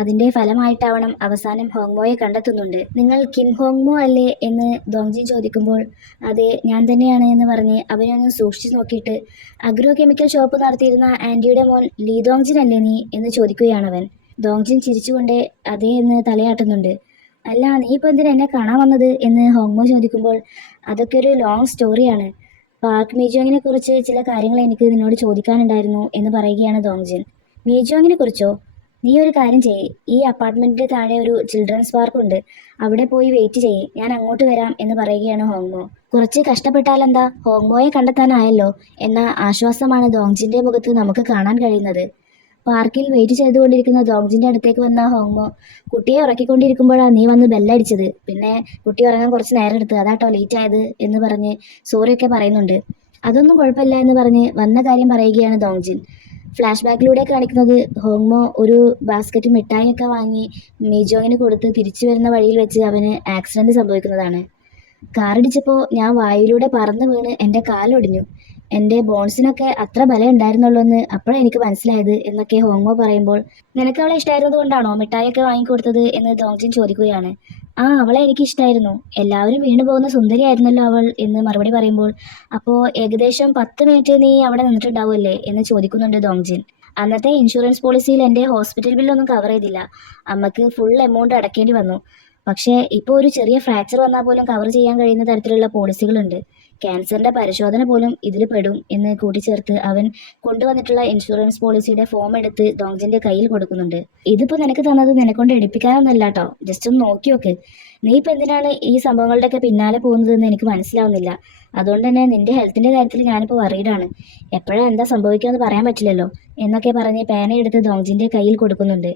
അതിന്റെ ഫലമായിട്ടാവണം അവസാനം ഹോങ്മോയെ കണ്ടെത്തുന്നുണ്ട്. നിങ്ങൾ കിം ഹോങ്മോ അല്ലേ എന്ന് ദോങ്ജിൻ ചോദിക്കുമ്പോൾ, അതെ ഞാൻ തന്നെയാണ് എന്ന് പറഞ്ഞ് അവനൊന്ന് സൂക്ഷിച്ചു നോക്കിയിട്ട്, അഗ്രോ കെമിക്കൽ ഷോപ്പ് നടത്തിയിരുന്ന ആന്റിയുടെ മോൻ ലീ ദോങ്ജിൻ അല്ലേ നീ എന്ന് ചോദിക്കുകയാണവൻ. ദോങ്ജിൻ ചിരിച്ചുകൊണ്ട് അതെ എന്ന് തലയാട്ടുന്നുണ്ട്. അല്ല നീ ഇപ്പൊ എന്തിനാ എന്നെ കാണാൻ വന്നത് എന്ന് ഹോങ്മോ ചോദിക്കുമ്പോൾ, അതൊക്കെ ഒരു ലോങ് സ്റ്റോറിയാണ്. പാർക്ക് മീജോങ്ങിനെ കുറിച്ച് ചില കാര്യങ്ങൾ എനിക്ക് നിന്നോട് ചോദിക്കാനുണ്ടായിരുന്നു എന്ന് പറയുകയാണ് ദോങ്ജിൻ. മീജോങ്ങിനെ കുറിച്ചോ? നീ ഒരു കാര്യം ചെയ്യ്, ഈ അപ്പാർട്ട്മെന്റിന്റെ താഴെ ഒരു ചിൽഡ്രൻസ് പാർക്ക് ഉണ്ട്, അവിടെ പോയി വെയിറ്റ് ചെയ്യ്, ഞാൻ അങ്ങോട്ട് വരാം എന്ന് പറയുകയാണ് ഹോങ്മോ. കുറച്ച് കഷ്ടപ്പെട്ടാലെന്താ, ഹോങ്മോയെ കണ്ടെത്താനായല്ലോ എന്ന ആശ്വാസമാണ് ദോങ്ജിന്റെ മുഖത്ത് നമുക്ക് കാണാൻ കഴിയുന്നത്. പാർക്കിൽ വെയിറ്റ് ചെയ്തുകൊണ്ടിരിക്കുന്ന ദോങ്ജിന്റെ അടുത്തേക്ക് വന്ന ഹോങ്മോ, കുട്ടിയെ ഉറക്കിക്കൊണ്ടിരിക്കുമ്പോഴാണ് നീ വന്ന് ബെല്ലടിച്ചത്, പിന്നെ കുട്ടി ഉറങ്ങാൻ കുറച്ച് നേരം എടുത്ത്, അതാട്ടോ ലേറ്റ് ആയത് എന്ന് പറഞ്ഞ് സോറിയൊക്കെ പറയുന്നുണ്ട്. അതൊന്നും കുഴപ്പമില്ല എന്ന് പറഞ്ഞ് വന്ന കാര്യം പറയുകയാണ് ദോങ്ജിൻ. ഫ്ലാഷ് ബാക്കിലൂടെ കാണിക്കുന്നത് ഹോങ്മോ ഒരു ബാസ്ക്കറ്റ് മിഠായിയൊക്കെ വാങ്ങി മീജോങ്ങിന് കൊടുത്ത് തിരിച്ചു വരുന്ന വഴിയിൽ വെച്ച് അവന് ആക്സിഡന്റ് സംഭവിക്കുന്നതാണ്. കാറിടിച്ചപ്പോൾ ഞാൻ വായുവിലൂടെ പറന്ന് വീണ് എൻ്റെ കാലൊടിഞ്ഞു. എൻ്റെ ബോൺസിനൊക്കെ അത്ര ബലം ഉണ്ടായിരുന്നുള്ളൂ എന്ന് അപ്പോഴാണ് എനിക്ക് മനസ്സിലായത് എന്നൊക്കെ ഹോങ്മോ പറയുമ്പോൾ, നിനക്ക് അവളെ ഇഷ്ടമായിരുന്നത് കൊണ്ടാണോ മിഠായിയൊക്കെ വാങ്ങിക്കൊടുത്തത് എന്ന് ദോങ്ജിൻ ചോദിക്കുകയാണ്. ആ അവളെ എനിക്ക് ഇഷ്ടമായിരുന്നു, എല്ലാവരും വീണു പോകുന്ന സുന്ദരിയായിരുന്നല്ലോ അവൾ എന്ന് മറുപടി പറയുമ്പോൾ, അപ്പോൾ ഏകദേശം 10 മിനിറ്റ് നീ അവിടെ നിന്നിട്ടുണ്ടാവുമല്ലേ എന്ന് ചോദിക്കുന്നുണ്ട് ദോങ്ജിൻ. അന്നത്തെ ഇൻഷുറൻസ് പോളിസിയിൽ എൻ്റെ ഹോസ്പിറ്റൽ ബില്ലൊന്നും കവർ ചെയ്തില്ല, അമ്മക്ക് ഫുൾ എമൗണ്ട് അടക്കേണ്ടി വന്നു. പക്ഷേ ഇപ്പോൾ ഒരു ചെറിയ ഫ്രാക്ചർ വന്നാൽ പോലും കവർ ചെയ്യാൻ കഴിയുന്ന തരത്തിലുള്ള പോളിസികളുണ്ട്, ക്യാൻസറിന്റെ പരിശോധന പോലും ഇതിൽ പെടും എന്ന് കൂട്ടിച്ചേർത്ത് അവൻ കൊണ്ടുവന്നിട്ടുള്ള ഇൻഷുറൻസ് പോളിസിയുടെ ഫോം എടുത്ത് ദോങ്ജിന്റെ കയ്യിൽ കൊടുക്കുന്നുണ്ട്. ഇതിപ്പോ നിനക്ക് തന്നത് നിന്നെക്കൊണ്ട് എടുപ്പിക്കാനൊന്നല്ല കേട്ടോ, ജസ്റ്റ് ഒന്ന് നോക്കി നോക്ക്. നീ ഇപ്പൊ എന്തിനാണ് ഈ സംഭവങ്ങളുടെയൊക്കെ പിന്നാലെ പോകുന്നതെന്ന് എനിക്ക് മനസ്സിലാവുന്നില്ല. അതുകൊണ്ട് തന്നെ നിന്റെ ഹെൽത്തിന്റെ കാര്യത്തിൽ ഞാനിപ്പോൾ വറീഡാണ്, എപ്പോഴാണ് എന്താ സംഭവിക്കാമെന്ന് പറയാൻ പറ്റില്ലല്ലോ എന്നൊക്കെ പറഞ്ഞ് പേനയെടുത്ത് ദോങ്ജിന്റെ കയ്യിൽ കൊടുക്കുന്നുണ്ട്.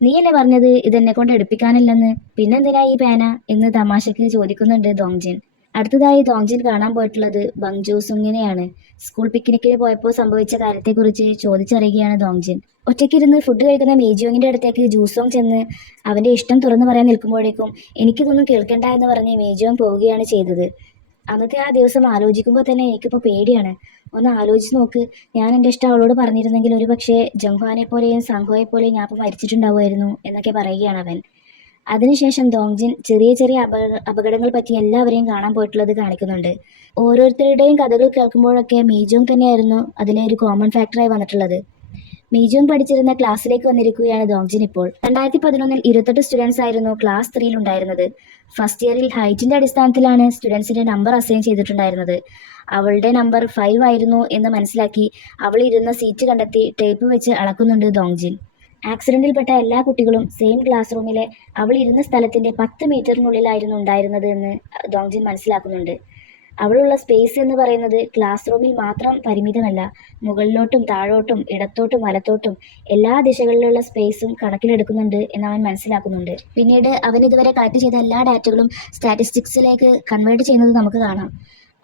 നീ അല്ലേ പറഞ്ഞത് ഇതെന്നെ കൊണ്ട് എടുപ്പിക്കാനില്ലെന്ന്, പിന്നെന്തിനാ ഈ പേന എന്ന് തമാശക്ക് ചോദിക്കുന്നുണ്ട് ദോങ്ജിൻ. അടുത്തതായി ദോങ്ജിൻ കാണാൻ പോയിട്ടുള്ളത് ബങ് ജൂസുങ്ങിനെയാണ്. സ്കൂൾ പിക്നിക്കിന് പോയപ്പോൾ സംഭവിച്ച കാര്യത്തെക്കുറിച്ച് ചോദിച്ചറിയുകയാണ് ദോങ്ജിൻ. ഒറ്റയ്ക്കിരുന്ന് ഫുഡ് കഴിക്കുന്ന മീജിയോങ്ങിന്റെ അടുത്തേക്ക് ജൂസോങ് ചെന്ന് അവന്റെ ഇഷ്ടം തുറന്നു പറയാൻ നിൽക്കുമ്പോഴേക്കും എനിക്കിതൊന്നും കേൾക്കണ്ട എന്ന് പറഞ്ഞ് മീജിയോങ് പോവുകയാണ് ചെയ്തത്. അന്നത്തെ ആ ദിവസം ആലോചിക്കുമ്പോൾ തന്നെ എനിക്കിപ്പോൾ പേടിയാണ്. ഒന്ന് ആലോചിച്ച് നോക്ക്, ഞാൻ എൻ്റെ ഇഷ്ടം അവളോട് പറഞ്ഞിരുന്നെങ്കിൽ ഒരു പക്ഷേ ജംഗ്വാനെ പോലെയും സംഘോയെ പോലെയും ഞാൻ ഇപ്പോൾ മരിച്ചിട്ടുണ്ടാവുമായിരുന്നു എന്നൊക്കെ പറയുകയാണ് അവൻ. അതിനുശേഷം ദോങ്ജിൻ ചെറിയ ചെറിയ അപകടങ്ങൾ പറ്റി എല്ലാവരെയും കാണാൻ പോയിട്ടുള്ളത് കാണിക്കുന്നുണ്ട്. ഓരോരുത്തരുടെയും കഥകൾ കേൾക്കുമ്പോഴൊക്കെ മീജോങ് തന്നെയായിരുന്നു അതിലെ ഒരു കോമൺ ഫാക്ടറായി വന്നിട്ടുള്ളത്. മീജോങ് പഠിച്ചിരുന്ന ക്ലാസ്സിലേക്ക് വന്നിരിക്കുകയാണ് ദോങ്ജിൻ ഇപ്പോൾ. 2011 28 സ്റ്റുഡൻസ് ആയിരുന്നു ക്ലാസ് 3 ഉണ്ടായിരുന്നത്. ഫസ്റ്റ് ഇയറിൽ ഹൈറ്റിന്റെ അടിസ്ഥാനത്തിലാണ് സ്റ്റുഡൻസിന്റെ നമ്പർ അസൈൻ ചെയ്തിട്ടുണ്ടായിരുന്നത്. അവളുടെ നമ്പർ 5 ആയിരുന്നു എന്ന് മനസ്സിലാക്കി അവൾ ഇരുന്ന സീറ്റ് കണ്ടെത്തി ടേപ്പ് വെച്ച് അളക്കുന്നുണ്ട് ദോങ്ജിൻ. ആക്സിഡന്റിൽപ്പെട്ട എല്ലാ കുട്ടികളും സെയിം ക്ലാസ് റൂമിലെ അവൾ ഇരുന്ന സ്ഥലത്തിന്റെ 10 മീറ്ററിനുള്ളിലായിരുന്നു ഉണ്ടായിരുന്നത് എന്ന് ദോങ്ജിൻ മനസ്സിലാക്കുന്നുണ്ട്. അവളുള്ള സ്പേസ് എന്ന് പറയുന്നത് ക്ലാസ് റൂമിൽ മാത്രം പരിമിതമല്ല, മുകളിലോട്ടും താഴോട്ടും ഇടത്തോട്ടും വലത്തോട്ടും എല്ലാ ദിശകളിലുള്ള സ്പേസും കണക്കിലെടുക്കുന്നുണ്ട് എന്ന് അവൻ മനസ്സിലാക്കുന്നുണ്ട്. പിന്നീട് അവൻ ഇതുവരെ കളക്ട് ചെയ്ത എല്ലാ ഡാറ്റകളും സ്റ്റാറ്റിസ്റ്റിക്സിലേക്ക് കൺവേർട്ട് ചെയ്യുന്നത് നമുക്ക് കാണാം.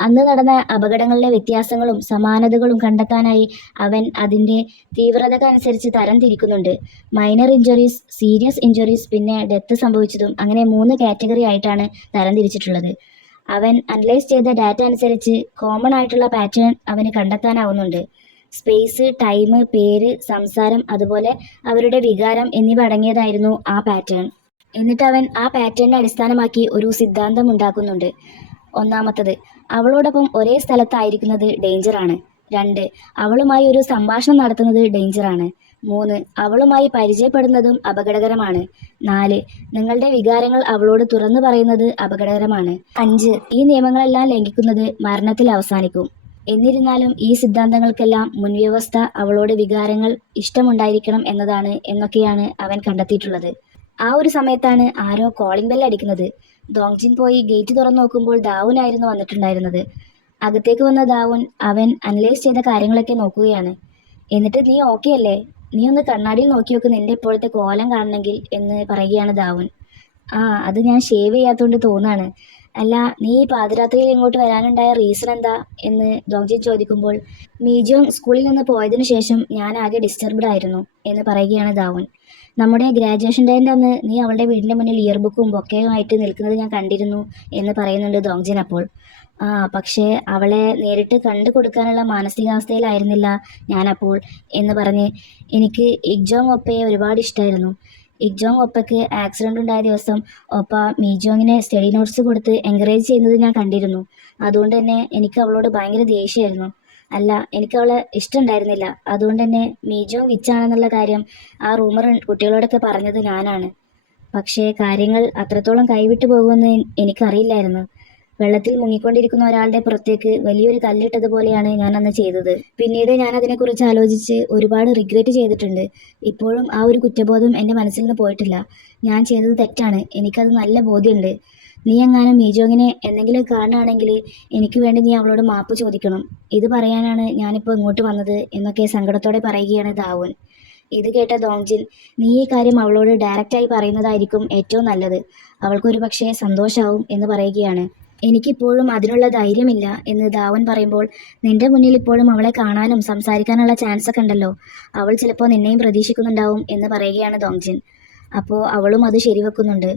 അന്ന് നടന്ന അപകടങ്ങളിലെ വ്യത്യാസങ്ങളും സമാനതകളും കണ്ടെത്താനായി അവൻ അതിൻ്റെ തീവ്രതക്കനുസരിച്ച് തരം തിരിക്കുന്നുണ്ട്. മൈനർ ഇഞ്ചുറീസ്, സീരിയസ് ഇഞ്ചുറീസ്, പിന്നെ ഡെത്ത് സംഭവിച്ചതും, അങ്ങനെ 3 കാറ്റഗറി ആയിട്ടാണ് തരം തിരിച്ചിട്ടുള്ളത്. അവൻ അനലൈസ് ചെയ്ത ഡാറ്റ അനുസരിച്ച് കോമൺ ആയിട്ടുള്ള പാറ്റേൺ അവന് കണ്ടെത്താനാവുന്നുണ്ട്. സ്പേസ്, ടൈം, പേര്, സംസാരം, അതുപോലെ അവരുടെ വികാരം എന്നിവ അടങ്ങിയതായിരുന്നു ആ പാറ്റേൺ. എന്നിട്ട് അവൻ ആ പാറ്റേണിനെ അടിസ്ഥാനമാക്കി ഒരു സിദ്ധാന്തം ഉണ്ടാക്കുന്നുണ്ട്. ഒന്നാമത്തത്, അവളോടൊപ്പം ഒരേ സ്ഥലത്തായിരിക്കുന്നത് ഡേഞ്ചറാണ്. 2, അവളുമായി ഒരു സംഭാഷണം നടത്തുന്നത് ഡേഞ്ചറാണ്. 3, അവളുമായി പരിചയപ്പെടുന്നതും അപകടകരമാണ്. 4, നിങ്ങളുടെ വികാരങ്ങൾ അവളോട് തുറന്നു പറയുന്നത് അപകടകരമാണ്. 5, ഈ നിയമങ്ങളെല്ലാം ലംഘിക്കുന്നത് മരണത്തിൽ അവസാനിക്കും. എന്നിരുന്നാലും ഈ സിദ്ധാന്തങ്ങൾക്കെല്ലാം മുൻവ്യവസ്ഥ അവളോട് വികാരങ്ങൾ ഇഷ്ടമുണ്ടായിരിക്കണം എന്നതാണ് എന്നൊക്കെയാണ് അവൻ കണ്ടെത്തിയിട്ടുള്ളത്. ആ ഒരു സമയത്താണ് ആരോ കോളിംഗ് ബെൽ അടിക്കുന്നത്. ദോങ്ജിൻ പോയി ഗേറ്റ് തുറന്നു നോക്കുമ്പോൾ ദാവുനായിരുന്നു വന്നിട്ടുണ്ടായിരുന്നത്. അകത്തേക്ക് വന്ന ദാവുൻ അവൻ അനലൈസ് ചെയ്ത കാര്യങ്ങളൊക്കെ നോക്കുകയാണ്. എന്നിട്ട് നീ ഓക്കെ അല്ലേ? നീ ഒന്ന് കണ്ണാടിയിൽ നോക്കി നോക്ക് നിന്റെ ഇപ്പോഴത്തെ കോലം കാണണമെങ്കിൽ എന്ന് പറയുകയാണ് ദാവുൻ. ആ, അത് ഞാൻ ഷേവ് ചെയ്യാത്തതുകൊണ്ട് തോന്നാണ്. അല്ല, നീ ഈ പാതിരാത്രിയിൽ ഇങ്ങോട്ട് വരാനുണ്ടായ റീസൺ എന്താ എന്ന് ദോങ്ജിൻ ചോദിക്കുമ്പോൾ, മീജോങ് സ്കൂളിൽ നിന്ന് പോയതിനു ശേഷം ഞാൻ ആകെ ഡിസ്റ്റർബ്ഡ് ആയിരുന്നു എന്ന് പറയുകയാണ് ദാവുൻ. നമ്മുടെ ഗ്രാജുവേഷൻ ഡേൻ്റെ അന്ന് നീ അവളുടെ വീടിൻ്റെ മുന്നിൽ ഇയർ ബുക്കും ബൊക്കയുമായിട്ട് നിൽക്കുന്നത് ഞാൻ കണ്ടിരുന്നു എന്ന് പറയുന്നുണ്ട് ദോങ്ജിൻ അപ്പോൾ. ആ, പക്ഷേ അവളെ നേരിട്ട് കണ്ടു കൊടുക്കാനുള്ള മാനസികാവസ്ഥയിലായിരുന്നില്ല ഞാനപ്പോൾ എന്ന് പറഞ്ഞ്, എനിക്ക് ഇഗ്ജോങ് ഒപ്പയെ ഒരുപാട് ഇഷ്ടമായിരുന്നു. ഇഗ്ജോങ് ഒപ്പയ്ക്ക് ആക്സിഡൻ്റ് ഉണ്ടായ ദിവസം ഒപ്പ മീജോങ്ങിനെ സ്റ്റഡി നോട്ട്സ് കൊടുത്ത് എൻകറേജ് ചെയ്യുന്നത് ഞാൻ കണ്ടിരുന്നു. അതുകൊണ്ട് തന്നെ എനിക്ക് അവളോട് ഭയങ്കര ദേഷ്യമായിരുന്നു. അല്ല, എനിക്ക് അവളെ ഇഷ്ടമുണ്ടായിരുന്നില്ല. അതുകൊണ്ട് തന്നെ മീജോങ് വിച്ചാണെന്നുള്ള കാര്യം ആ റൂമർ കുട്ടികളോടൊക്കെ പറഞ്ഞത് ഞാനാണ്. പക്ഷേ കാര്യങ്ങൾ അത്രത്തോളം കൈവിട്ടു പോകുമെന്ന് എനിക്കറിയില്ലായിരുന്നു. വെള്ളത്തിൽ മുങ്ങിക്കൊണ്ടിരിക്കുന്ന ഒരാളുടെ പുറത്തേക്ക് വലിയൊരു കല്ലിട്ടതുപോലെയാണ് ഞാൻ അന്ന് ചെയ്തത്. പിന്നീട് ഞാൻ അതിനെക്കുറിച്ച് ആലോചിച്ച് ഒരുപാട് റിഗ്രറ്റ് ചെയ്തിട്ടുണ്ട്. ഇപ്പോഴും ആ ഒരു കുറ്റബോധം എൻ്റെ മനസ്സിൽ നിന്ന് പോയിട്ടില്ല. ഞാൻ ചെയ്തത് തെറ്റാണ്, എനിക്കത് നല്ല ബോധ്യമുണ്ട്. നീ എങ്ങാനും മീജോങ്ങിനെ എന്തെങ്കിലും കാണുകയാണെങ്കിൽ എനിക്ക് വേണ്ടി നീ അവളോട് മാപ്പ് ചോദിക്കണം. ഇത് പറയാനാണ് ഞാനിപ്പോൾ ഇങ്ങോട്ട് വന്നത് എന്നൊക്കെ സങ്കടത്തോടെ പറയുകയാണ് ദാവുൻ. ഇത് കേട്ട ദോങ്ജിൻ, നീ ഈ കാര്യം അവളോട് ഡയറക്റ്റായി പറയുന്നതായിരിക്കും ഏറ്റവും നല്ലത്. അവൾക്കൊരു പക്ഷേ സന്തോഷാവും എന്ന് പറയുകയാണ്. എനിക്കിപ്പോഴും അതിനുള്ള ധൈര്യമില്ല എന്ന് ദാവൻ പറയുമ്പോൾ, നിന്റെ മുന്നിൽ ഇപ്പോഴും അവളെ കാണാനും സംസാരിക്കാനുള്ള ചാൻസ് ഒക്കെ ഉണ്ടല്ലോ. അവൾ ചിലപ്പോൾ നിന്നെയും പ്രതീക്ഷിക്കുന്നുണ്ടാവും എന്ന് പറയുകയാണ് ദോങ്ജിൻ. അപ്പോൾ അവളും അത് ശരിവെക്കുന്നുണ്ട്.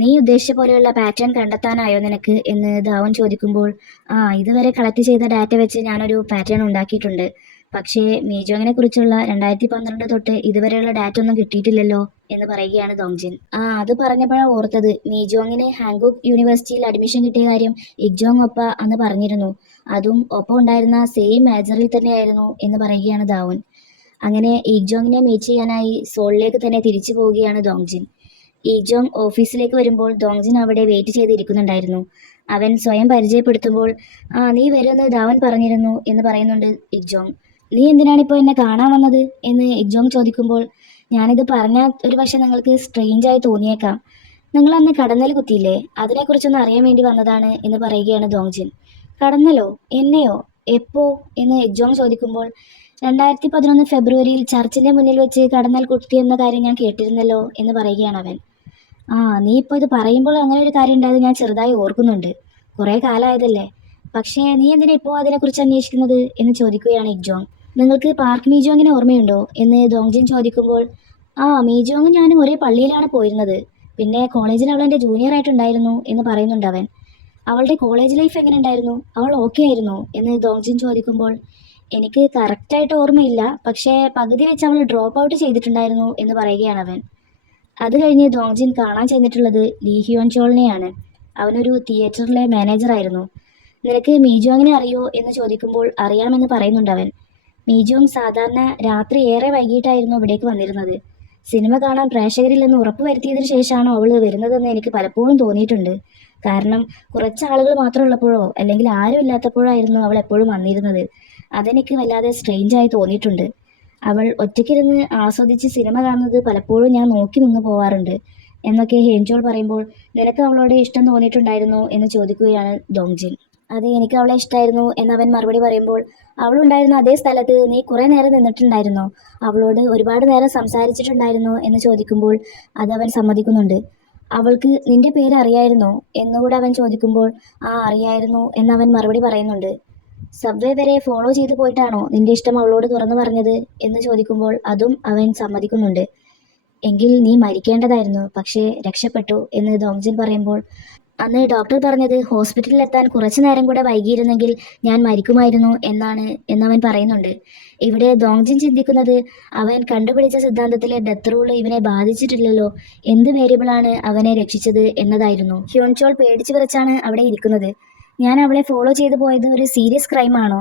നീ ഉദ്ദേശിച്ച പോലെയുള്ള പാറ്റേൺ കണ്ടെത്താനായോ നിനക്ക് എന്ന് ദാവൻ ചോദിക്കുമ്പോൾ, ആ, ഇതുവരെ കളക്ട് ചെയ്ത ഡാറ്റ വെച്ച് ഞാനൊരു പാറ്റേൺ ഉണ്ടാക്കിയിട്ടുണ്ട്. പക്ഷേ മീജോങ്ങിനെ കുറിച്ചുള്ള 2012 തൊട്ട് ഇതുവരെയുള്ള ഡാറ്റ ഒന്നും കിട്ടിയിട്ടില്ലല്ലോ എന്ന് പറയുകയാണ് ദോങ്ജിൻ. ആ, അത് പറഞ്ഞപ്പോഴാണ് ഓർത്തത്, മീജോങ്ങിന് ഹാങ്കുക്ക് യൂണിവേഴ്സിറ്റിയിൽ അഡ്മിഷൻ കിട്ടിയ കാര്യം ഇഗ്ജോങ് ഒപ്പ അന്ന് പറഞ്ഞിരുന്നു. അതും ഒപ്പം ഉണ്ടായിരുന്ന സെയിം മേജറിൽ തന്നെയായിരുന്നു എന്ന് പറയുകയാണ് ദാവുൻ. അങ്ങനെ ഇഗ്ജോങ്ങിനെ മീറ്റ് ചെയ്യാനായി സോളിലേക്ക് തന്നെ തിരിച്ചു പോവുകയാണ് ദോങ്ജിൻ. ഇഗ്ജോങ് ഓഫീസിലേക്ക് വരുമ്പോൾ ദോങ്ജിൻ അവിടെ വെയിറ്റ് ചെയ്തിരിക്കുന്നുണ്ടായിരുന്നു. അവൻ സ്വയം പരിചയപ്പെടുത്തുമ്പോൾ, ആ, നീ വരുമെന്ന് ദാവൻ പറഞ്ഞിരുന്നു എന്ന് പറയുന്നുണ്ട് ഇഗ്ജോങ്. നീ എന്തിനാണിപ്പോൾ എന്നെ കാണാൻ വന്നത് എന്ന് ഇഗ്ജോങ് ചോദിക്കുമ്പോൾ, ഞാനിത് പറഞ്ഞാൽ ഒരു പക്ഷെ നിങ്ങൾക്ക് സ്ട്രേഞ്ചായി തോന്നിയേക്കാം. നിങ്ങൾ അന്ന് കടന്നൽ കുത്തിയില്ലേ, അതിനെക്കുറിച്ചൊന്ന് അറിയാൻ വേണ്ടി വന്നതാണ് എന്ന് പറയുകയാണ് ദോങ്ജിൻ. കടന്നലോ? എന്നെയോ? എപ്പോ എന്ന് ഇഗ്ജോങ് ചോദിക്കുമ്പോൾ, 2011 ഫെബ്രുവരിയിൽ ചർച്ചിൻ്റെ മുന്നിൽ വെച്ച് കടന്നൽ കുത്തിയെന്ന കാര്യം ഞാൻ കേട്ടിരുന്നല്ലോ എന്ന് പറയുകയാണ് അവൻ. ആ, നീ ഇപ്പോൾ ഇത് പറയുമ്പോൾ അങ്ങനെ ഒരു കാര്യം ഉണ്ടായത് ഞാൻ ചെറുതായി ഓർക്കുന്നുണ്ട്. കുറേ കാലമായതല്ലേ. പക്ഷേ നീ എന്തിനാ ഇപ്പോൾ അതിനെക്കുറിച്ച് അന്വേഷിക്കുന്നത് എന്ന് ചോദിക്കുകയാണ് ഇഗ്ജോങ്. നിങ്ങൾക്ക് പാർക്ക് മീജോങ്ങിനെ ഓർമ്മയുണ്ടോ എന്ന് ദോങ്ജിൻ ചോദിക്കുമ്പോൾ, ആ, മീജോങ്ങും ഞാനും ഒരേ പള്ളിയിലാണ് പോയിരുന്നത്. പിന്നെ കോളേജിൽ അവൾ എൻ്റെ ജൂനിയർ ആയിട്ടുണ്ടായിരുന്നു എന്ന് പറയുന്നുണ്ട് അവൻ. അവളുടെ കോളേജ് ലൈഫ് എങ്ങനെ ഉണ്ടായിരുന്നു? അവൾ ഓക്കെ ആയിരുന്നു എന്ന് ദോങ്ജിൻ ചോദിക്കുമ്പോൾ, എനിക്ക് കറക്റ്റായിട്ട് ഓർമ്മയില്ല, പക്ഷേ പകുതി വെച്ച് അവൾ ഡ്രോപ്പ് ഔട്ട് ചെയ്തിട്ടുണ്ടായിരുന്നു എന്ന് പറയുകയാണ് അവൻ. അത് കഴിഞ്ഞ് ദോങ്ജിൻ കാണാൻ ചെന്നിട്ടുള്ളത് ലീ ഹ്യോൻ ചോളിനെയാണ്. അവനൊരു തിയേറ്ററിലെ മാനേജറായിരുന്നു. നിനക്ക് മീജോങ്ങിനെ അറിയോ എന്ന് ചോദിക്കുമ്പോൾ അറിയാമെന്ന് പറയുന്നുണ്ട് അവൻ. മീജോങ് സാധാരണ രാത്രി ഏറെ വൈകിട്ടായിരുന്നു ഇവിടേക്ക് വന്നിരുന്നത്. സിനിമ കാണാൻ പ്രേക്ഷകരില്ലെന്ന് ഉറപ്പ് വരുത്തിയതിനു ശേഷമാണോ അവൾ വരുന്നതെന്ന് എനിക്ക് പലപ്പോഴും തോന്നിയിട്ടുണ്ട്. കാരണം കുറച്ച് ആളുകൾ മാത്രം ഉള്ളപ്പോഴോ അല്ലെങ്കിൽ ആരും ഇല്ലാത്തപ്പോഴോ ആയിരുന്നു അവൾ എപ്പോഴും വന്നിരുന്നത്. അതെനിക്ക് വല്ലാതെ സ്ട്രേഞ്ചായി തോന്നിയിട്ടുണ്ട്. അവൾ ഒറ്റയ്ക്കിരുന്ന് ആസ്വദിച്ച് സിനിമ കാണുന്നത് പലപ്പോഴും ഞാൻ നോക്കി നിന്ന് പോവാറുണ്ട് എന്നൊക്കെ ഹേൻചോൾ പറയുമ്പോൾ, നിനക്ക് അവളോട് ഇഷ്ടം തോന്നിയിട്ടുണ്ടായിരുന്നോ എന്ന് ചോദിക്കുകയാണ് ദോങ്ജിൻ. അതെ, എനിക്ക് അവളെ ഇഷ്ടമായിരുന്നു എന്നവൻ മറുപടി പറയുമ്പോൾ, അവളുണ്ടായിരുന്ന അതേ സ്ഥലത്ത് നീ കുറേ നേരം നിന്നിട്ടുണ്ടായിരുന്നോ? അവളോട് ഒരുപാട് നേരം സംസാരിച്ചിട്ടുണ്ടായിരുന്നോ എന്ന് ചോദിക്കുമ്പോൾ അതവൻ സമ്മതിക്കുന്നുണ്ട്. അവൾക്ക് നിന്റെ പേര് അറിയായിരുന്നോ എന്നുകൂടെ അവൻ ചോദിക്കുമ്പോൾ, ആ, അറിയായിരുന്നു എന്നവൻ മറുപടി പറയുന്നുണ്ട്. സബ്വേ വരെ ഫോളോ ചെയ്തു പോയിട്ടാണോ നിന്റെ ഇഷ്ടം അവളോട് തുറന്നു പറഞ്ഞത് എന്ന് ചോദിക്കുമ്പോൾ അതും അവൻ സമ്മതിക്കുന്നുണ്ട്. എങ്കിൽ നീ മരിക്കേണ്ടതായിരുന്നു, പക്ഷേ രക്ഷപ്പെട്ടു എന്ന് ദോങ്ജിൻ പറയുമ്പോൾ, അന്ന് ഡോക്ടർ പറഞ്ഞത് ഹോസ്പിറ്റലിൽ എത്താൻ കുറച്ചു നേരം കൂടെ വൈകിയിരുന്നെങ്കിൽ ഞാൻ മരിക്കുമായിരുന്നു എന്നവൻ പറയുന്നുണ്ട്. ഇവിടെ ദോങ്ജിൻ ചിന്തിക്കുന്നത്, അവൻ കണ്ടുപിടിച്ച സിദ്ധാന്തത്തിലെ ഡെത്ത് റൂൾ ഇവനെ ബാധിച്ചിട്ടില്ലല്ലോ, എന്ത് വേരിയബിളാണ് അവനെ രക്ഷിച്ചത് എന്നതായിരുന്നു. ഹ്യോൻചോൾ പേടിച്ചു വിറച്ചാണ് അവിടെ ഇരിക്കുന്നത്. ഞാൻ അവളെ ഫോളോ ചെയ്തു പോയത് ഒരു സീരിയസ് ക്രൈം ആണോ?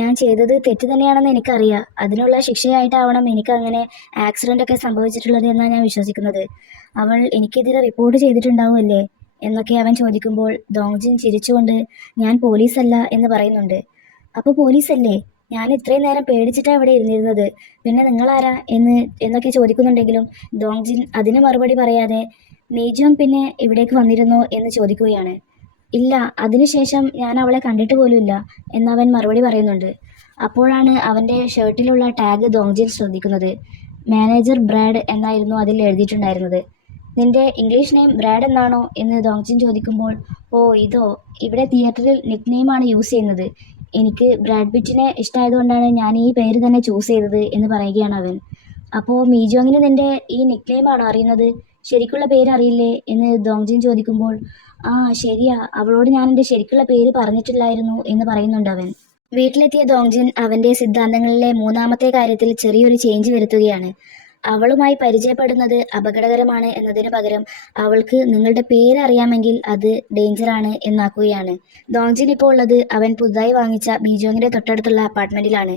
ഞാൻ ചെയ്തത് തെറ്റ് തന്നെയാണെന്ന് എനിക്കറിയാം. അതിനുള്ള ശിക്ഷയായിട്ടാവണം എനിക്ക് അങ്ങനെ ആക്സിഡന്റ് ഒക്കെ സംഭവിച്ചിട്ടുള്ളത് എന്നാണ് ഞാൻ വിശ്വസിക്കുന്നത്. അവൾ എനിക്കെതിരെ റിപ്പോർട്ട് ചെയ്തിട്ടുണ്ടാവുമല്ലേ എന്നൊക്കെ അവൻ ചോദിക്കുമ്പോൾ ദോങ്ജിൻ ചിരിച്ചുകൊണ്ട് ഞാൻ പോലീസല്ല എന്ന് പറയുന്നുണ്ട്. അപ്പോൾ പോലീസല്ലേ? ഞാൻ ഇത്രയും നേരം പേടിച്ചിട്ടാണ് അവിടെ ഇരുന്നിരുന്നത്, പിന്നെ നിങ്ങളാരാ എന്നൊക്കെ ചോദിക്കുന്നുണ്ടെങ്കിലും ദോങ്ജിൻ അതിന് മറുപടി പറയാതെ മീജോങ് പിന്നെ ഇവിടേക്ക് വന്നിരുന്നോ എന്ന് ചോദിക്കുകയാണ്. ഇല്ല, അതിനുശേഷം ഞാൻ അവളെ കണ്ടിട്ട് പോലുമില്ല എന്നവൻ മറുപടി പറയുന്നുണ്ട്. അപ്പോഴാണ് അവൻ്റെ ഷർട്ടിലുള്ള ടാഗ് ദോങ്ജിൻ ശ്രദ്ധിക്കുന്നത്. മാനേജർ ബ്രാഡ് എന്നായിരുന്നു അതിൽ എഴുതിയിട്ടുണ്ടായിരുന്നത്. നിന്റെ ഇംഗ്ലീഷ് നെയിം ബ്രാഡ് എന്നാണോ എന്ന് ദോങ്ജിൻ ചോദിക്കുമ്പോൾ, ഓ ഇതോ, ഇവിടെ തിയേറ്ററിൽ നിക് നെയിമാണ് യൂസ് ചെയ്യുന്നത്. എനിക്ക് ബ്രാഡ് പിറ്റിനെ ഇഷ്ടമായതുകൊണ്ടാണ് ഞാൻ ഈ പേര് തന്നെ ചൂസ് ചെയ്തത് എന്ന് പറയുകയാണ് അവൻ. അപ്പോൾ മീജോങ്ങിന് നിന്റെ ഈ നിക് നെയിമാണോ അറിയുന്നത്, ശരിക്കുള്ള പേര് അറിയില്ലേ എന്ന് ദോങ്ജിൻ ചോദിക്കുമ്പോൾ, ആ ശരിയാ, അവളോട് ഞാൻ എൻ്റെ ശരിക്കുള്ള പേര് പറഞ്ഞിട്ടില്ലായിരുന്നു എന്ന് പറയുന്നുണ്ട് അവൻ. വീട്ടിലെത്തിയ ദോങ്ജിൻ അവൻ്റെ സിദ്ധാന്തങ്ങളിലെ മൂന്നാമത്തെ കാര്യത്തിൽ ചെറിയൊരു ചേഞ്ച് വരുത്തുകയാണ്. അവളുമായി പരിചയപ്പെടുന്നത് അപകടകരമാണ് എന്നതിനു പകരം അവൾക്ക് നിങ്ങളുടെ പേര് അറിയാമെങ്കിൽ അത് ഡേഞ്ചറാണ് എന്നാക്കുകയാണ്. ദോങ്ജിൻ ഇപ്പോൾ ഉള്ളത് അവൻ പുതുതായി വാങ്ങിച്ച മീജോങ്ങിന്റെ തൊട്ടടുത്തുള്ള അപ്പാർട്ട്മെന്റിലാണ്.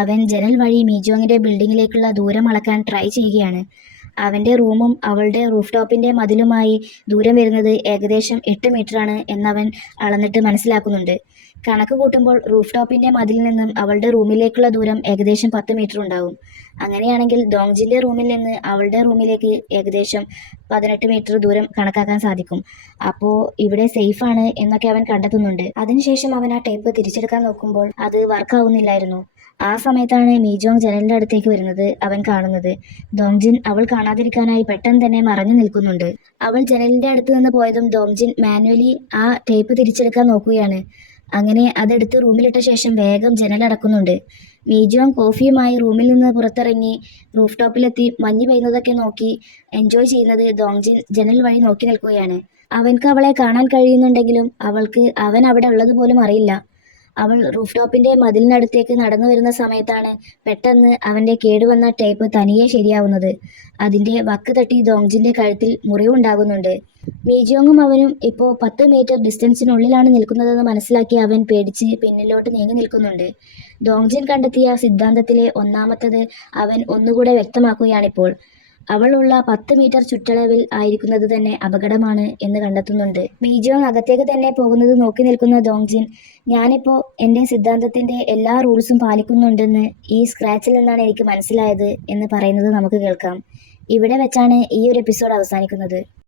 അവൻ ജനൽ വഴി മീജോങ്ങിന്റെ ബിൽഡിങ്ങിലേക്കുള്ള ദൂരം അളക്കാൻ ട്രൈ ചെയ്യുകയാണ്. അവൻ്റെ റൂമും അവളുടെ റൂഫ് ടോപ്പിൻ്റെ മതിലുമായി ദൂരം വരുന്നത് ഏകദേശം 8 മീറ്ററാണ് എന്നവൻ അളന്നിട്ട് മനസ്സിലാക്കുന്നുണ്ട്. കണക്ക് കൂട്ടുമ്പോൾ റൂഫ് ടോപ്പിൻ്റെ മതിലിൽ നിന്നും അവളുടെ റൂമിലേക്കുള്ള ദൂരം ഏകദേശം 10 മീറ്റർ ഉണ്ടാവും. അങ്ങനെയാണെങ്കിൽ ദോങ്ജിൻ്റെ റൂമിൽ നിന്ന് അവളുടെ റൂമിലേക്ക് ഏകദേശം 18 മീറ്റർ ദൂരം കണക്കാക്കാൻ സാധിക്കും. അപ്പോൾ ഇവിടെ സേഫാണ് എന്നൊക്കെ അവൻ കണ്ടെത്തുന്നുണ്ട്. അതിനുശേഷം അവൻ ആ ടേപ്പ് തിരിച്ചെടുക്കാൻ നോക്കുമ്പോൾ അത് വർക്കാവുന്നില്ലായിരുന്നു. ആ സമയത്താണ് മീജോങ് ജനലിൻ്റെ അടുത്തേക്ക് വരുന്നത് അവൻ കാണുന്നത്. ദോങ്ജിൻ അവൾ കാണാതിരിക്കാനായി പെട്ടെന്ന് തന്നെ മറഞ്ഞു നിൽക്കുന്നുണ്ട്. അവൾ ജനലിൻ്റെ അടുത്ത് നിന്ന് പോയതും ദോങ്ജിൻ മാനുവലി ആ ടേപ്പ് തിരിച്ചെടുക്കാൻ നോക്കുകയാണ്. അങ്ങനെ അതെടുത്ത് റൂമിലിട്ട ശേഷം വേഗം ജനലടക്കുന്നുണ്ട്. മീജോങ് കോഫിയുമായി റൂമിൽ നിന്ന് പുറത്തിറങ്ങി റൂഫ് ടോപ്പിലെത്തി മഞ്ഞ് പെയ്യുന്നതൊക്കെ നോക്കി എൻജോയ് ചെയ്യുന്നത് ദോങ്ജിൻ ജനൽ വഴി നോക്കി നിൽക്കുകയാണ്. അവൻക്ക് അവളെ കാണാൻ കഴിയുന്നുണ്ടെങ്കിലും അവൾക്ക് അവൻ അവിടെ ഉള്ളത് പോലും അറിയില്ല. അവൾ റൂഫ് ടോപ്പിന്റെ മതിലിനടുത്തേക്ക് നടന്നു വരുന്ന സമയത്താണ് പെട്ടെന്ന് അവന്റെ കേടുവന്ന ടേപ്പ് തനിയെ ശരിയാവുന്നത്. അതിന്റെ വക്ക് തട്ടി ദോങ്ജിന്റെ കഴുത്തിൽ മുറിവുണ്ടാകുന്നുണ്ട്. മീജോങ്ങും അവനും ഇപ്പോൾ 10 മീറ്റർ ഡിസ്റ്റൻസിനുള്ളിലാണ് നിൽക്കുന്നതെന്ന് മനസ്സിലാക്കി അവൻ പേടിച്ച് പിന്നിലോട്ട് നീങ്ങി നിൽക്കുന്നുണ്ട്. ദോങ്ജിൻ കണ്ടെത്തിയ സിദ്ധാന്തത്തിലെ ഒന്നാമത്തത് അവൻ ഒന്നുകൂടെ വ്യക്തമാക്കുകയാണിപ്പോൾ. അവളുള്ള 10 മീറ്റർ ചുറ്റളവിൽ ആയിരിക്കുന്നത് തന്നെ അപകടമാണ് എന്ന് കണ്ടെത്തുന്നുണ്ട്. മീജോങ് അകത്തേക്ക് തന്നെ പോകുന്നത് നോക്കി നിൽക്കുന്ന ദോങ്ജിൻ, ഞാനിപ്പോൾ എൻ്റെ സിദ്ധാന്തത്തിൻ്റെ എല്ലാ റൂൾസും പാലിക്കുന്നുണ്ടെന്ന് ഈ സ്ക്രാച്ചിൽ നിന്നാണ് എനിക്ക് മനസ്സിലായത് എന്ന് പറയുന്നത് നമുക്ക് കേൾക്കാം. ഇവിടെ വെച്ചാണ് ഈ ഒരു എപ്പിസോഡ് അവസാനിക്കുന്നത്.